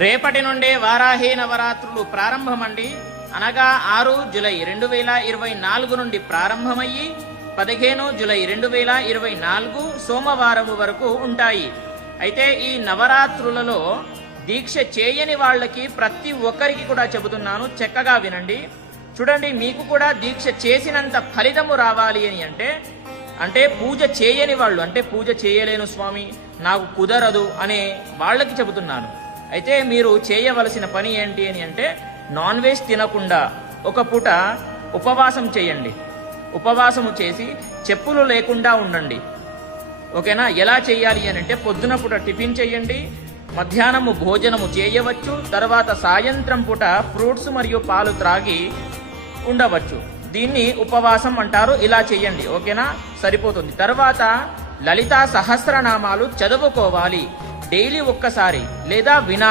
రేపటి నుండే వారాహి నవరాత్రులు ప్రారంభమండి. అనగా 6 జూలై 2024 నుండి ప్రారంభమయ్యి 15 జూలై 2024 సోమవారం వరకు ఉంటాయి. అయితే ఈ నవరాత్రులలో దీక్ష చేయని వాళ్ళకి ప్రతి ఒక్కరికి కూడా చెబుతున్నాను, చక్కగా వినండి. చూడండి, మీకు కూడా దీక్ష చేసినంత ఫలితము రావాలి అని అంటే పూజ చేయని వాళ్ళు, అంటే పూజ చేయలేను స్వామి, నాకు కుదరదు అనే వాళ్ళకి చెబుతున్నాను. అయితే మీరు చేయవలసిన పని ఏంటి అని అంటే నాన్ వెజ్ తినకుండా ఒక పూట ఉపవాసం చేయండి. ఉపవాసము చేసి చెప్పులు లేకుండా ఉండండి. ఓకేనా? ఎలా చేయాలి అని అంటే పొద్దున పూట టిఫిన్ చేయండి, మధ్యాహ్నము భోజనము చేయవచ్చు, తర్వాత సాయంత్రం పూట ఫ్రూట్స్ మరియు పాలు త్రాగి ఉండవచ్చు. దీన్ని ఉపవాసం అంటారు. ఇలా చేయండి. ఓకేనా? సరిపోతుంది. తర్వాత లలితా సహస్రనామాలు చదువుకోవాలి. డైలీ ఒక్కసారి లేదా వినాలి.